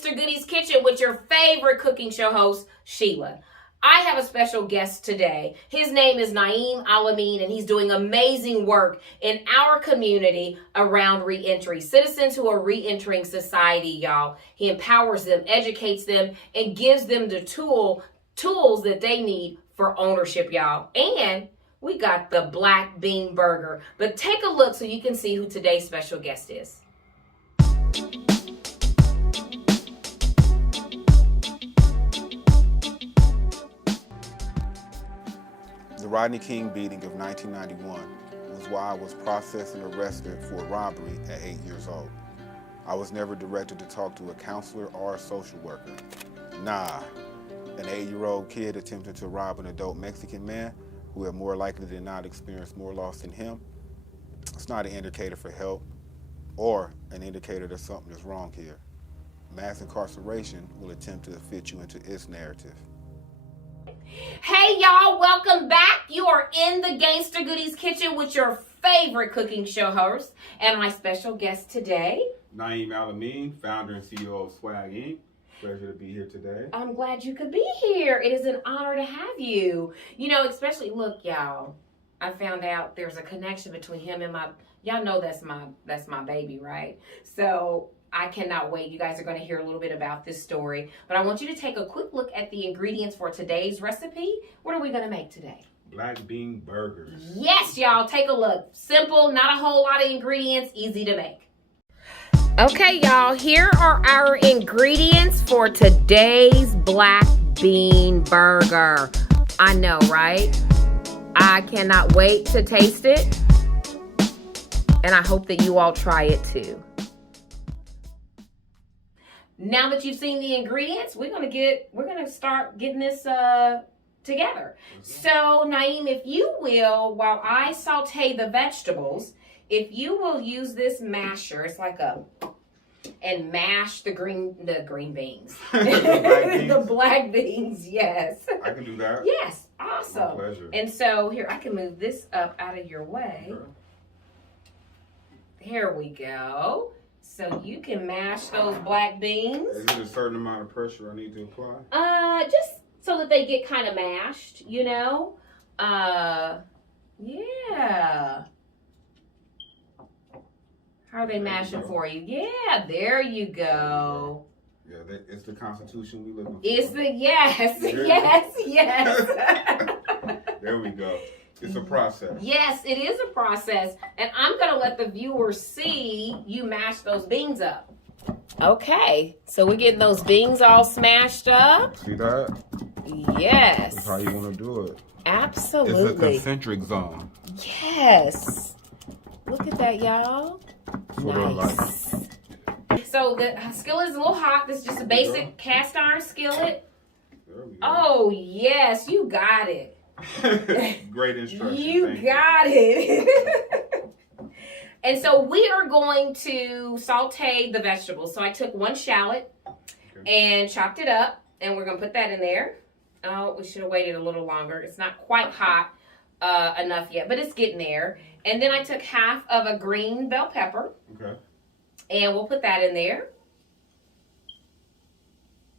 Gangsta Goodies Kitchen with your favorite cooking show host, Sheila. I have a special guest today. His name is Na'im Al-Amin, and he's doing amazing work in our community around reentry. Citizens who are reentering society, y'all. He empowers them, educates them, and gives them the tools that they need for ownership, y'all. And we got the black bean burger. But take a look so you can see who today's special guest is. The Rodney King beating of 1991 was why I was processed and arrested for robbery at 8 years old. I was never directed to talk to a counselor or a social worker. Nah, an 8-year-old kid attempting to rob an adult Mexican man who had more likely than not experienced more loss than him, it's not an indicator for help or an indicator that something is wrong here. Mass incarceration will attempt to fit you into its narrative. Hey y'all, welcome back. You are in the Gangsta Goodies Kitchen with your favorite cooking show host and my special guest today, Na'im Al-Amin, founder and CEO of SWAGG Inc. Pleasure to be here today. I'm glad you could be here. It is an honor to have you. You know, especially, look y'all, I found out there's a connection between him and y'all know that's my baby, right? So I cannot wait. You guys are going to hear a little bit about this story. But I want you to take a quick look at the ingredients for today's recipe. What are we going to make today? Black bean burgers. Yes, y'all. Take a look. Simple, not a whole lot of ingredients, easy to make. Okay, y'all. Here are our ingredients for today's black bean burger. I know, right? I cannot wait to taste it. And I hope that you all try it too. Now that you've seen the ingredients, we're gonna start getting this together. So Na'im, if you will, while I saute the vegetables, if you will use this masher, it's like and mash the green beans. The black beans, yes. I can do that. Yes, awesome. My pleasure. And so here, I can move this up out of your way. Sure. There we go. So you can mash those black beans. Is it a certain amount of pressure I need to apply? Just so that they get kind of mashed, you know. Yeah. How are they mashing for you? Yeah, there you go. Yeah, it's the Constitution we live in. It's the yes. There we go. It's a process. Yes, it is a process. And I'm going to let the viewers see you mash those beans up. Okay, so we're getting those beans all smashed up. See that? Yes. That's how you want to do it. Absolutely. It's a concentric zone. Yes. Look at that, y'all. Sort of Nice. So the skillet is a little hot. This is just a basic cast iron skillet. There we go. Oh, yes, you got it. Great instruction. You got it. And so we are going to saute the vegetables. So I took one shallot and chopped it up, and we're going to put that in there. Oh, we should have waited a little longer. It's not quite hot enough yet, but it's getting there. And then I took half of a green bell pepper. Okay. And we'll put that in there.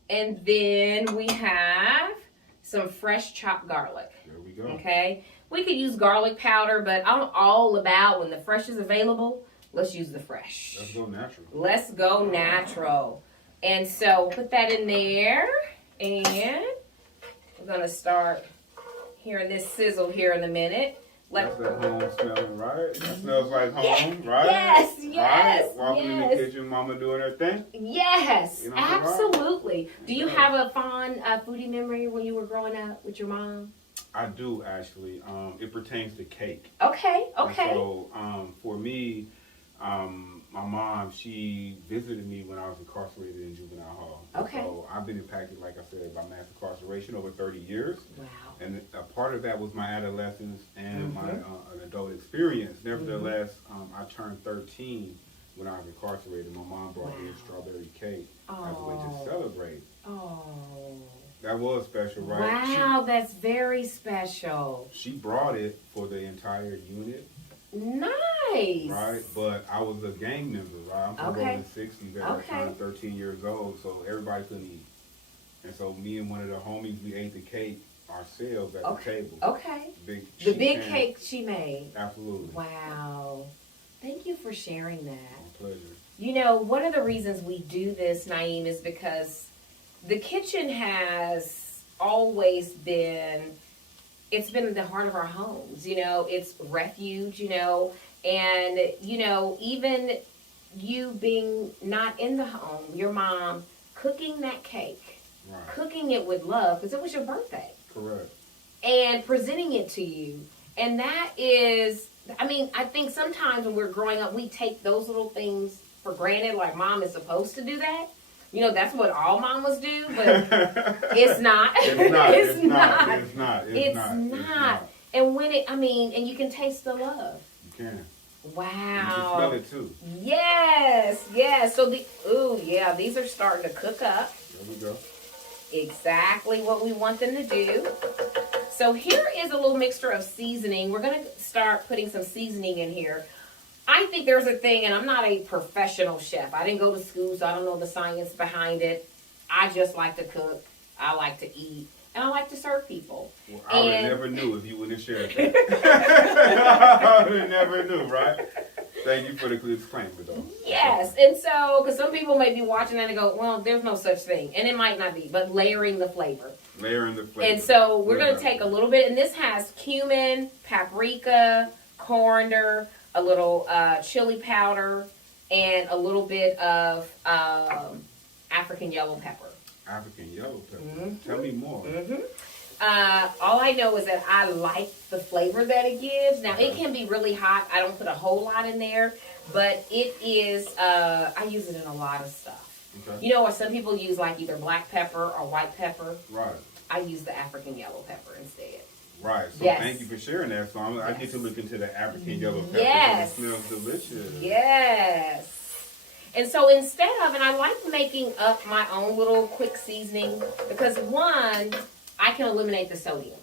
And then we have some fresh chopped garlic. There we go. Okay. We could use garlic powder, but I'm all about when the fresh is available, let's use the fresh. Let's go natural. Let's go natural. And so we'll put that in there. And we're going to start hearing this sizzle here in a minute. That's that home smelling, right? That smells like home, right? Yes, yes. Right? Walking in the kitchen, mama doing her thing. Yes, You know, absolutely. Do you Yeah. have a fond foodie memory when you were growing up with your mom? I do, actually. It pertains to cake. Okay. And so, for me, my mom, she visited me when I was incarcerated in juvenile hall. Okay. So I've been impacted, like I said, by mass incarceration over 30 years. Wow. And a part of that was my adolescence and my an adult experience. Nevertheless, I turned 13 when I was incarcerated. My mom brought me a strawberry cake as a way to celebrate. Oh. That was special, right? Wow, that's very special. She brought it for the entire unit. Nice. Nice. Right? But I was a gang member, right? I'm from Okay. the 60s at that time, 13 years old, so everybody couldn't eat. And so me and one of the homies, we ate the cake ourselves at the table. Okay. The big cake she made. Absolutely. Wow. Thank you for sharing that. My pleasure. You know, one of the reasons we do this, Na'im, is because the kitchen has always been, it's been the heart of our homes. You know, it's refuge, you know, and, you know, even you being not in the home, your mom cooking that cake, cooking it with love, because it was your birthday. Correct. And presenting it to you. And that is, I mean, I think sometimes when we're growing up, we take those little things for granted, like mom is supposed to do that. You know, that's what all mamas do, but it's not. It's not. And when it, I mean, and you can taste the love. You can. Wow. You can smell it too. Yes, yes. So these are starting to cook up. There we go. Exactly what we want them to do. So here is a little mixture of seasoning. We're going to start putting some seasoning in here. I think there's a thing, and I'm not a professional chef. I didn't go to school, so I don't know the science behind it. I just like to cook. I like to eat. And I like to serve people. Well, I would have never knew if you wouldn't have shared that. I would have never knew, right? Thank you for the disclaimer, though. Yes, and so, because some people may be watching that and go, well, there's no such thing. And it might not be, but layering the flavor. Layering the flavor. And so we're going to take a little bit, and this has cumin, paprika, coriander, a little chili powder, and a little bit of African yellow pepper. African yellow pepper. Tell me more. All I know is that I like the flavor that it gives. Now, it can be really hot. I don't put a whole lot in there, but it is, I use it in a lot of stuff. Okay. You know what? Some people use like either black pepper or white pepper. Right. I use the African yellow pepper instead. Right. So thank you for sharing that. So I get to look into the African yellow pepper. Yes. It smells delicious. Yes. And so instead of, and I like making up my own little quick seasoning because one, I can eliminate the sodium.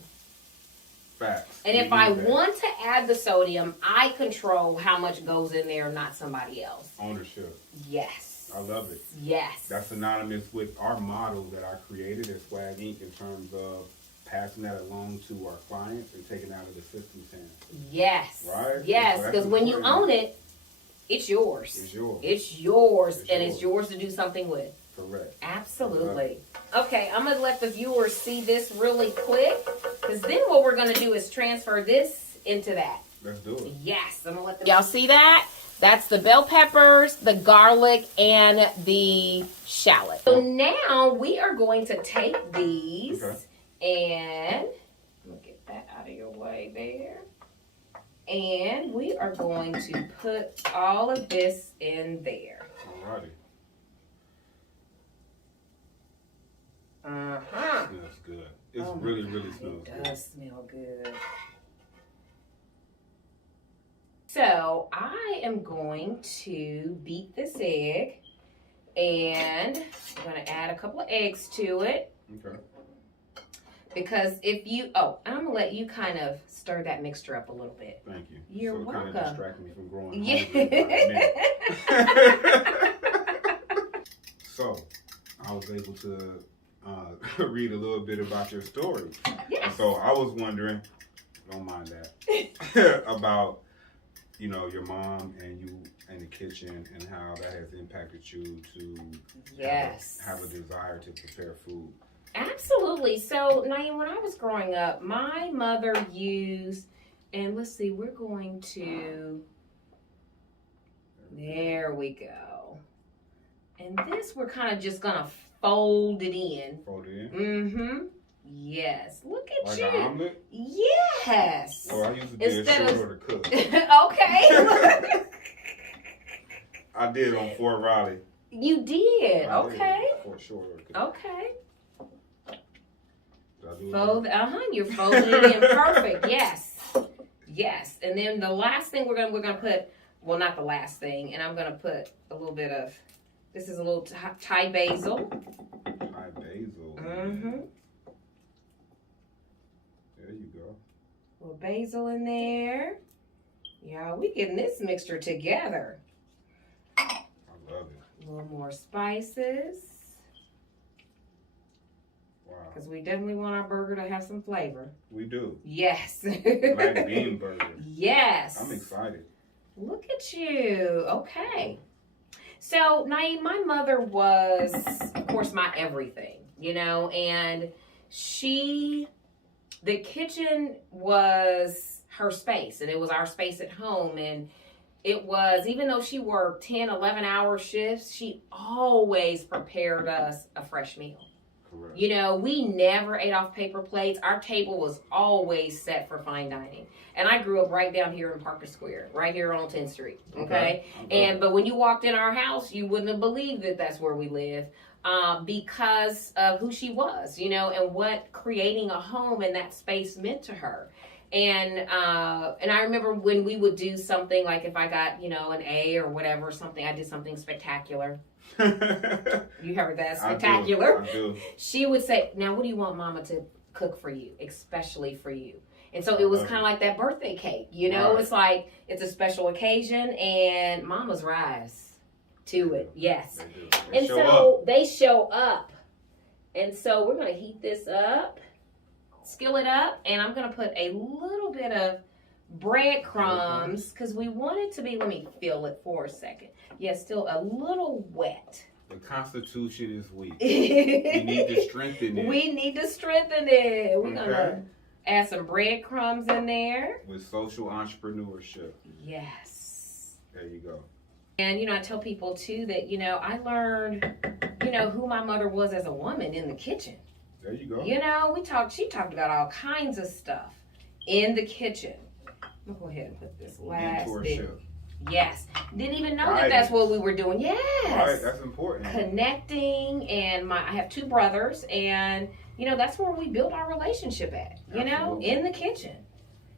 Facts. And if I want to add the sodium, I control how much goes in there, not somebody else. Ownership. Yes. I love it. Yes. That's synonymous with our model that I created at SWAGG Inc. in terms of passing that along to our clients and taking out of the system's hands. Yes. Right? Yes, because when you own it, it's yours. It's yours. It's yours, and it's yours to do something with. Correct. Absolutely. Okay, I'm going to let the viewers see this really quick, because then what we're going to do is transfer this into that. Let's do it. Yes, I'm going to let them. Y'all see that? That's the bell peppers, the garlic, and the shallot. So now we are going to take these and I'm going to get that out of your way there. And we are going to put all of this in there. Alrighty. Smells good. It's really smells good. It does smell good. So I am going to beat this egg, and I'm going to add a couple of eggs to it. Okay. Because if you, I'm going to let you kind of stir that mixture up a little bit. Thank you. You're welcome. Kind of distracting me from growing hungry. So, I was able to read a little bit about your story. Yes. So, I was wondering, don't mind that, about, you know, your mom and you in the kitchen and how that has impacted you to have a desire to prepare food. Absolutely. So, Na'im, when I was growing up, my mother used, and let's see, we're going to, there we go. And this, we're kind of just going to fold it in. Fold it in? Mm-hmm. Yes. Look at like you. Like an omelet? Yes. Well, I use it to shorter to cook. Okay. I did on Fort Riley. You did? Okay. For sure. Okay. You're folding it in perfect. Yes. Yes. And then the last thing we're gonna put, well, not the last thing, and I'm gonna put a little bit of, this is a little Thai basil. Thai basil. Mm-hmm. There you go. A little basil in there. Y'all, we getting this mixture together. I love it. A little more spices. Wow. Because we definitely want our burger to have some flavor. We do. Yes. Black bean burger. Yes. I'm excited. Look at you. Okay. So, Na'im, my mother was, of course, my everything, you know, and the kitchen was her space, and it was our space at home, and it was, even though she worked 10, 11-hour shifts, she always prepared us a fresh meal. Correct. You know, we never ate off paper plates. Our table was always set for fine dining. And I grew up right down here in Parker Square, right here on 10th Street. Okay. But when you walked in our house, you wouldn't have believed that that's where we live, because of who she was, you know, and what creating a home in that space meant to her. And I remember when we would do something, like if I got, you know, an A or whatever, something, I did something spectacular. You heard that? Spectacular. I do. She would say, now what do you want mama to cook for you, especially for you? And so it was kind of like that birthday cake, you know? Right. It's like, it's a special occasion, and mamas rise to it. Yes. They do. They show up. And so we're going to heat this up, skillet up, and I'm going to put a little bit of breadcrumbs, because we want it to be, let me feel it for a second. Yeah, still a little wet. The Constitution is weak. We need to strengthen it. We need to strengthen it. We're going to add some breadcrumbs in there. With social entrepreneurship. Yes. There you go. And, you know, I tell people, too, that, you know, I learned, you know, who my mother was as a woman in the kitchen. There you go. You know, she talked about all kinds of stuff in the kitchen. I'm going to go ahead and put this last bit. Yes. Didn't even know that that's what we were doing. Yes. Right, that's important. Connecting, and I have 2 brothers, and, you know, that's where we built our relationship at, you know, in the kitchen.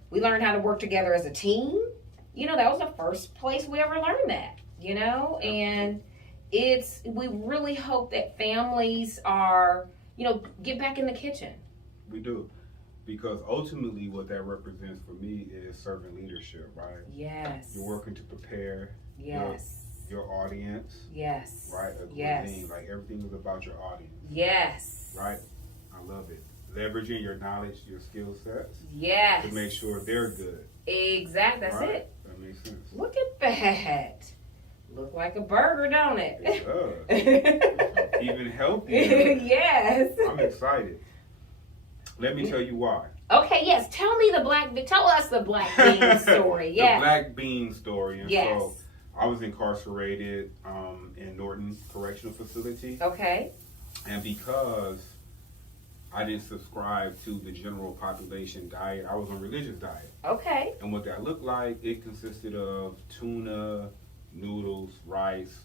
We learned how to work together as a team. You know, that was the first place we ever learned that, you know, and we really hope that families are, you know, get back in the kitchen. We do. Because ultimately what that represents for me is servant leadership, right? Yes. You're working to prepare your audience. Yes. Right? A cuisine. Like everything is about your audience. Yes. Right? I love it. Leveraging your knowledge, your skill sets. Yes. To make sure they're good. Exactly. That's it. That makes sense. Look at that. Look like a burger, don't it? It does. Even healthier. Yes. I'm excited. Let me tell you why. Okay, yes. Tell us the black bean story. Yes. The black bean story. And yes. So I was incarcerated in Norton Correctional Facility. Okay. And because I didn't subscribe to the general population diet, I was on a religious diet. Okay. And what that looked like, it consisted of tuna, noodles, rice,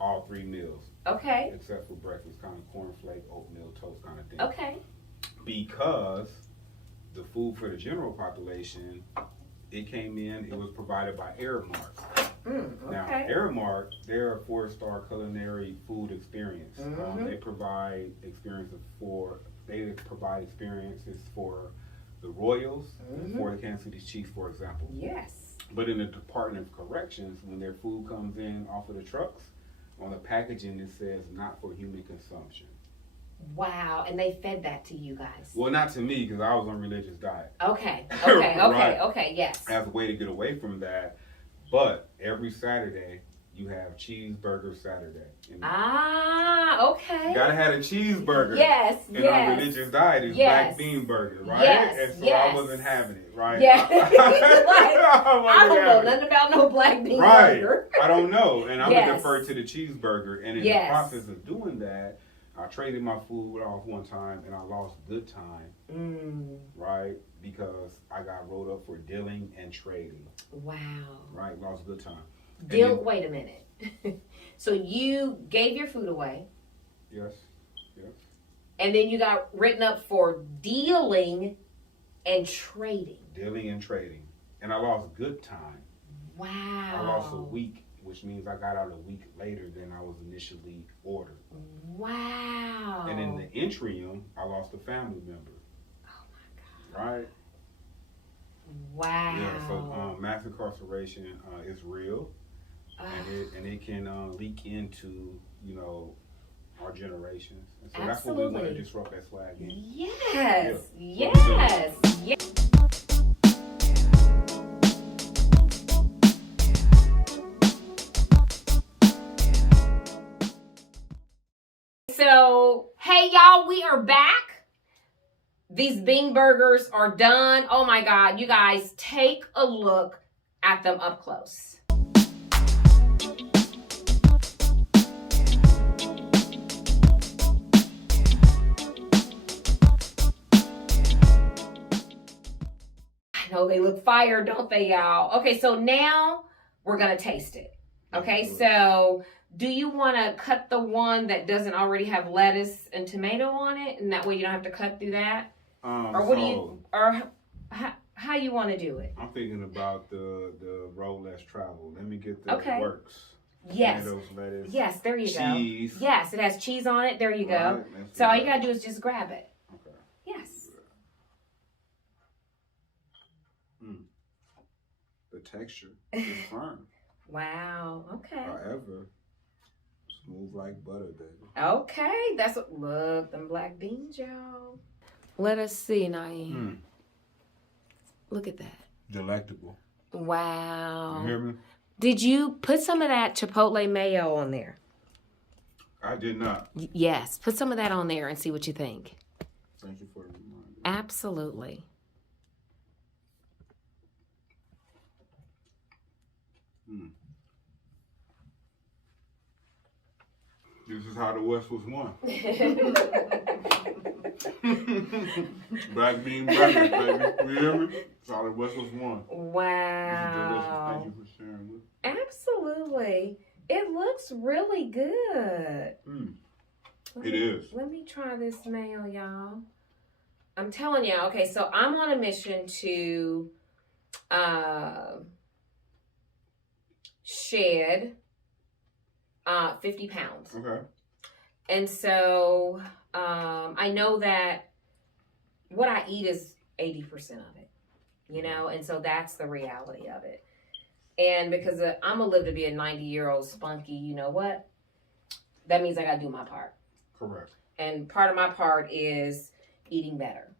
all 3 meals. Okay. Except for breakfast, kind of cornflake, oatmeal, toast kind of thing. Okay. Because the food for the general population, it came in, it was provided by Aramark. Okay. Now, Aramark, they're a 4-star culinary food experience. They provide experiences for the Royals, for the Kansas City Chiefs, for example. Yes. But in the Department of Corrections, when their food comes in off of the trucks, on the packaging it says not for human consumption. Wow, and they fed that to you guys? Well, not to me, because I was on religious diet. Okay, yes. As a way to get away from that. But every Saturday, you have Cheeseburger Saturday. Okay. You gotta have a cheeseburger. Yes, and our religious diet is black bean burger, right? Yes, and so I wasn't having it, right? Yeah. I don't know nothing about no black bean burger. I don't know. And I'm gonna defer to the cheeseburger. And in the process of doing that, I traded my food off one time and I lost good time, right? Because I got rolled up for dealing and trading. Wow. Right, lost good time. Wait a minute. So you gave your food away. Yes. And then you got written up for dealing and trading. And I lost good time. Wow. I lost a week, which means I got out a week later than I was initially ordered. Wow. And in the interim, I lost a family member. Oh my God. Right? Wow. Yeah, so mass incarceration is real, and it can leak into, you know, our generations. And so that's what we want to disrupt at SWAGG Inc. Yes, Yeah. yes, yes. So, hey y'all, we are back. These bean burgers are done. Oh my God, you guys, take a look at them up close. I know they look fire, don't they, y'all? Okay, so now we're gonna taste it. Okay, so do you want to cut the one that doesn't already have lettuce and tomato on it, and that way you don't have to cut through that? Or what do you, or how you want to do it? I'm thinking about the road less traveled. Let me get the works. Yes. Tomatoes, lettuce. Yes, there you cheese. go. Yes, it has cheese on it. There you go. So all you gotta do is just grab it. Okay. Yes. The texture is firm. Wow. Okay. However, smooth like butter, baby. Okay, that's what. Look, them black beans, y'all. Let us see, Na'im. Look at that. Delectable. Wow. You hear me? Did you put some of that Chipotle mayo on there? I did not. Yes, put some of that on there and see what you think. Thank you for the reminder. Absolutely. This is how the West was won. Black bean burger, baby. You hear me? That's how the West was won. Wow. Thank you for sharing with me. Absolutely. It looks really good. It is. Let me try this mayo, y'all. I'm telling y'all. Okay, so I'm on a mission to shed 50 pounds. Okay. And so I know that what I eat is 80% of it, you know, and so that's the reality of it. And because I'm going to live to be a 90-year-old spunky, you know what? That means I got to do my part. Correct. And part of my part is eating better.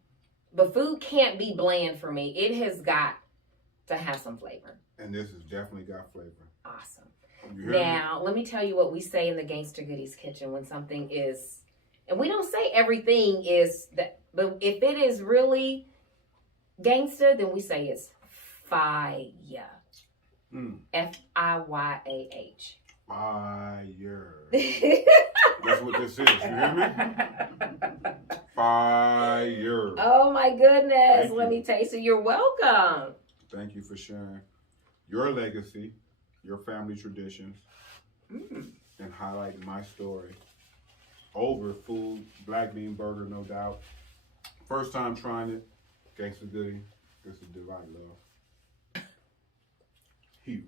But food can't be bland for me. It has got to have some flavor. And this has definitely got flavor. Awesome. Now, let me tell you what we say in the Gangsta Goodies Kitchen when something is, and we don't say everything is that, but if it is really gangsta, then we say it's fire. F-I-Y-A-H. Fire. That's what this is. You hear me? Fire. Oh my goodness. Let me taste it. You're welcome. Thank you for sharing your legacy, your family traditions, and highlighting my story over food. Black bean burger, no doubt. First time trying it. Gangsta Goodie. This is delight, love. Huge.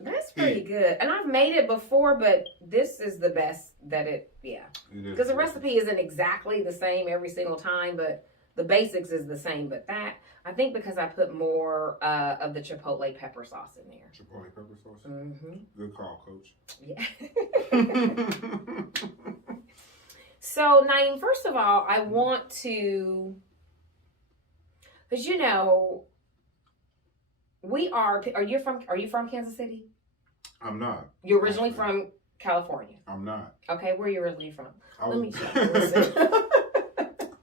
That's pretty good. And I've made it before, but this is the best that it because the recipe isn't exactly the same every single time, but the basics is the same. But that, I think because I put more of the Chipotle pepper sauce in there. Chipotle pepper sauce? Mm-hmm. Good call, Coach. Yeah. So, Na'im, first of all, I want to, because you know, are you from Kansas City? I'm not. You're originally from California? I'm not. Okay, where are you originally from? Let me check.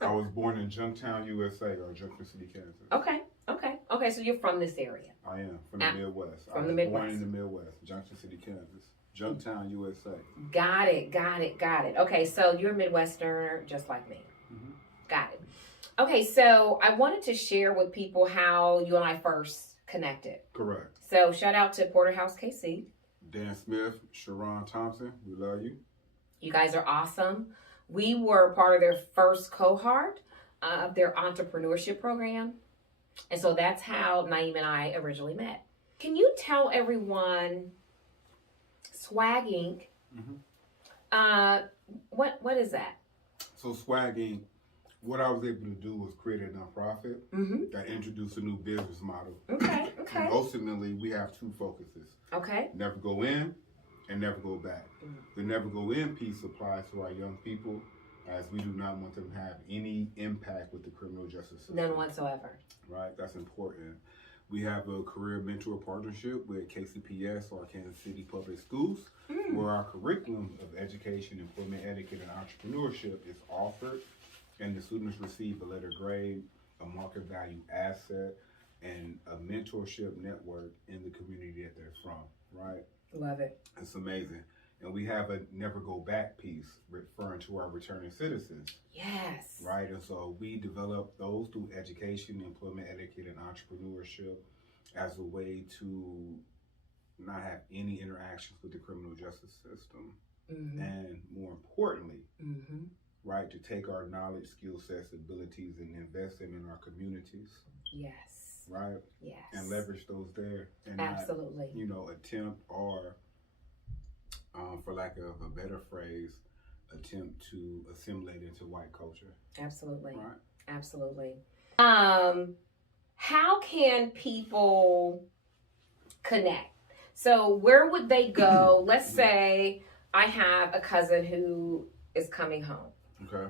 I was born in Junktown, USA, or Junction City, Kansas. Okay, so you're from this area. I am, from the Midwest. From the Midwest. Born in the Midwest, Junction City, Kansas. Junktown, USA. Got it. Okay, so you're a Midwesterner just like me. Mm-hmm. Got it. Okay, so I wanted to share with people how you and I first connected. Correct. So shout out to Porterhouse KC. Dan Smith, Sharon Thompson, we love you. You guys are awesome. We were part of their first cohort of their entrepreneurship program. And so that's how Na'im and I originally met. Can you tell everyone SWAGG Inc. Mm-hmm. What is that? So SWAGG Inc. What I was able to do was create a nonprofit that introduced a new business model. Okay. And ultimately, we have two focuses. Okay. Never go in and never go back. The never go in piece applies to our young people, as we do not want them to have any impact with the criminal justice system. None whatsoever. Right, that's important. We have a career mentor partnership with KCPS, or Kansas City Public Schools, where our curriculum of education, employment etiquette, and entrepreneurship is offered, and the students receive a letter grade, a market value asset, and a mentorship network in the community that they're from, right? Love it. It's amazing. And we have a never go back piece referring to our returning citizens. Yes. Right. And so we develop those through education, employment etiquette, and entrepreneurship as a way to not have any interactions with the criminal justice system. And more importantly, right, to take our knowledge, skill sets, abilities, and invest them in our communities. Yes. Right? Yes. And leverage those there. And absolutely. not, attempt or, for lack of a better phrase, attempt to assimilate into white culture. Absolutely. Right? Absolutely. How can people connect? So where would they go? Let's say I have a cousin who is coming home. Okay.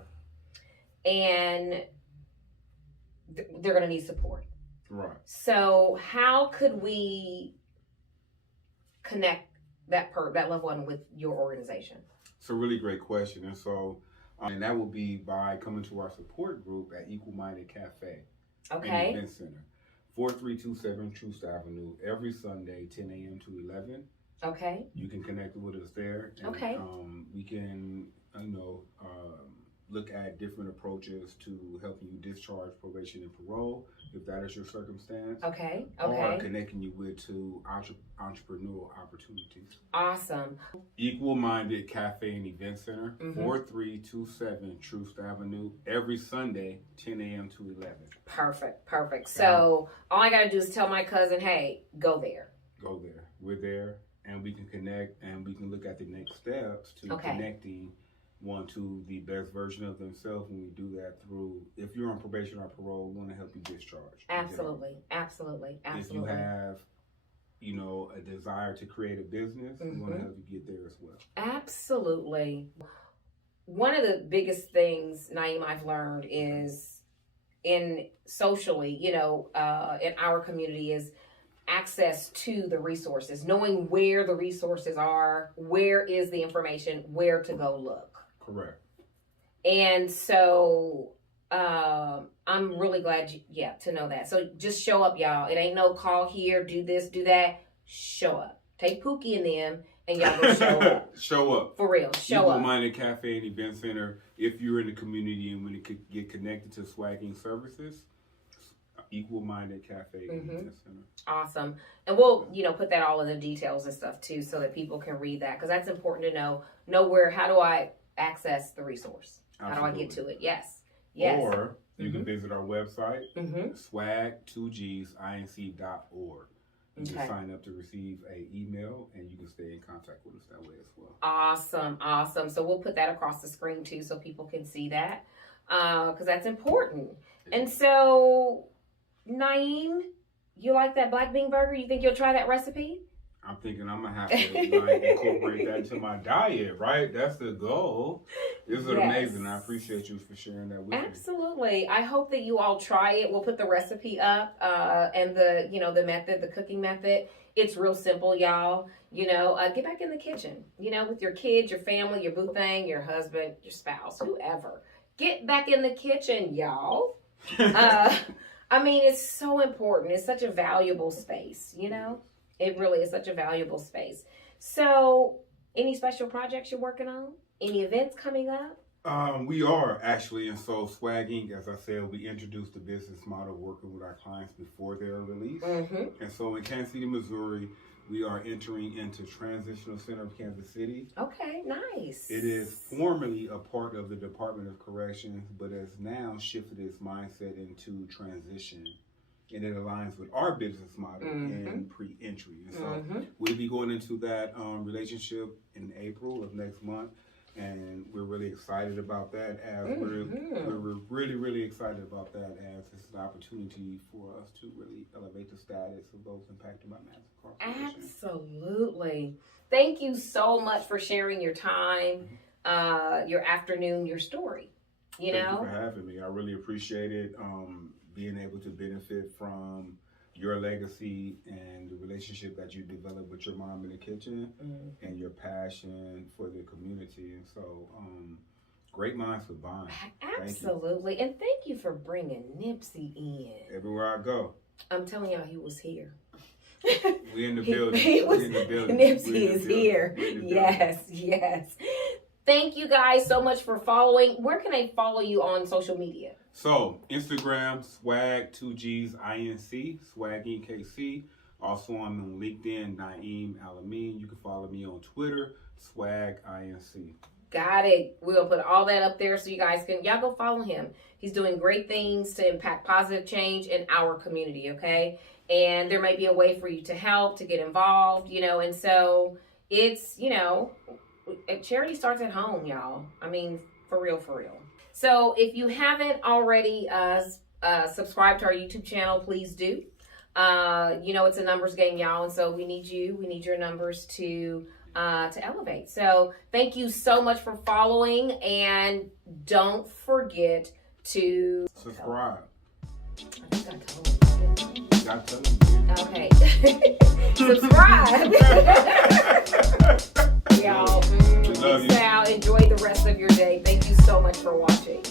And they're going to need support. Right. So how could we connect that loved one with your organization? It's a really great question. And so, and that will be by coming to our support group at Equal Minded Cafe. Okay. And Event Center, 4327 Troost Avenue, every Sunday, 10 a.m. to 11. Okay. You can connect with us there. And, okay. We can, look at different approaches to helping you discharge probation and parole, if that is your circumstance. Okay. Or connecting you with entrepreneurial opportunities. Awesome. Equal Minded Cafe and Event Center, 4327 Troost Avenue, every Sunday, 10 a.m. to 11. Perfect. So all I got to do is tell my cousin, hey, go there. Go there. We're there, and we can connect, and we can look at the next steps to connecting one to the best version of themselves. When we do that through, if you're on probation or parole, we want to help you discharge. Absolutely. If you have, a desire to create a business, we want to help you get there as well. Absolutely. One of the biggest things, Na'im, I've learned is socially, in our community is access to the resources, knowing where the resources are, where is the information, where to go look. Correct. And so I'm really glad to know that. So just show up, y'all. It ain't no call here, do this, do that. Show up. Take Pookie and them, and y'all go show up. Show up. For real, show up. Equal Minded Cafe and Event Center. If you're in the community and want to get connected to SWAGG Inc services, Equal Minded Cafe and Event Center. Awesome. And we'll, put that all in the details and stuff too, so that people can read that, because that's important to know where, how do I access the resource? Absolutely. How do I get to it? Yes. Or you can visit our website, swag2gsinc.org. You can sign up to receive an email, and you can stay in contact with us that way as well. Awesome. So we'll put that across the screen too, so people can see that, because that's important. And so, Na'im, you like that black bean burger? You think you'll try that recipe? I'm thinking I'm going to have to incorporate that into my diet, right? That's the goal. This is amazing. I appreciate you for sharing that with me. Absolutely. I hope that you all try it. We'll put the recipe up and the method, the cooking method. It's real simple, y'all. Get back in the kitchen, with your kids, your family, your boo thing, your husband, your spouse, whoever. Get back in the kitchen, y'all. It's so important. It's such a valuable space, It really is such a valuable space. So, any special projects you're working on? Any events coming up? We are actually, and so SWAGG Inc, as I said, we introduced the business model working with our clients before they're released. And so in Kansas City, Missouri, we are entering into Transitional Center of Kansas City. Okay, nice. It is formerly a part of the Department of Corrections, but has now shifted its mindset into transition. And it aligns with our business model in pre-entry. And so we'll be going into that relationship in April of next month. and we're really excited about that. As we're really excited about that, as it's an opportunity for us to really elevate the status of those impacted by mass incarceration. Absolutely. Thank you so much for sharing your time, your afternoon, your story. Thank you for having me. I really appreciate it. Being able to benefit from your legacy and the relationship that you developed with your mom in the kitchen, and your passion for the community. And so, great minds combined. Absolutely. And thank you for bringing Nipsey in. Everywhere I go. I'm telling y'all, he was here. We in the building. Nipsey is here. Yes. Thank you guys so much for following. Where can I follow you on social media? So, Instagram, SWAGG, 2Gs, INC, SWAGG Inc. KC. Also, I'm on LinkedIn, Na'im Al-Amin. You can follow me on Twitter, SWAGG INC. Got it. We'll put all that up there so you guys y'all go follow him. He's doing great things to impact positive change in our community, okay? And there may be a way for you to help, to get involved, and so it's, charity starts at home, y'all. I mean, for real. So if you haven't already subscribed to our YouTube channel, please do. It's a numbers game, y'all, and so we need your numbers to elevate. So thank you so much for following, and don't forget to subscribe. I just got told. Okay. Subscribe. Y'all, peace out. Enjoy the rest of your day. Thank you so much for watching.